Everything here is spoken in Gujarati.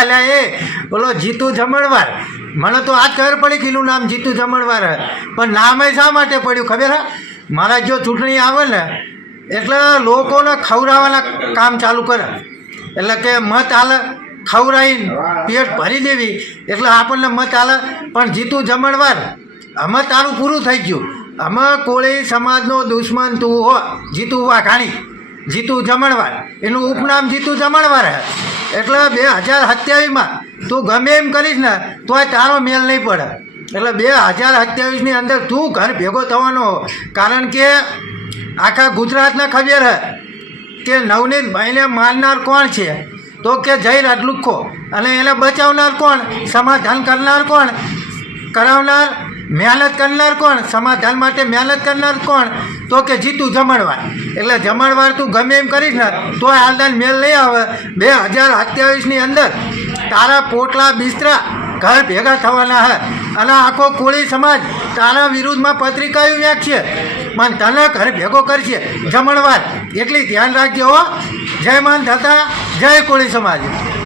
અલ્યા એ બોલો જીતુ જમણવાર, મને તો આજ ખબર પડી કે એનું નામ જીતુ જમણવાર હે, પણ નામ એ શા માટે પડ્યું ખબર હે? મારા જો ચૂંટણી આવે ને એટલે લોકોને ખવડાવવાના કામ ચાલુ કરે, એટલે કે મત હાલે ખવડાવીને પેટ ભરી દેવી એટલે આપણને મત હાલે. પણ જીતુ જમણવાર અમે તારું પૂરું થઈ ગયું. અમે કોળી સમાજનો દુશ્મન તું હો, જીતુ વાઘાણી, જીતુ જમણવાર, એનું ઉપનામ જીતુ જમણવાર હે. એટલે 2027માં તું ગમે એમ કરીશ ને તોય તારો મેલ નહીં પડે. એટલે 2027ની અંદર તું ઘર ભેગો થવાનો, કારણ કે આખા ગુજરાતને ખબર હે કે નવનીતભાઈને મારનાર કોણ છે, તો કે જય રાજલુખો, અને એને બચાવનાર કોણ, સમાધાન કરનાર કોણ, કરાવનાર મહેનત કરનાર કોણ, સમાધાન માટે મહેનત કરનાર કોણ, તો કે જીતુ જમણવાર. એટલે જમણવાર તું ગમે એમ કરીશ ને તો હાલદાન મેલ નહીં આવે. 2027ની અંદર તારા પોટલા બિસ્તરા ઘર ભેગા થવાના હે, અને આખો કોળી સમાજ તારા વિરુદ્ધમાં પત્રિકાઓ વ્યાખશે, પણ તને ઘર ભેગો કરશે જમણવાર. એટલી ધ્યાન રાખજો હો. જય માન થતા, જય કોળી સમાજ.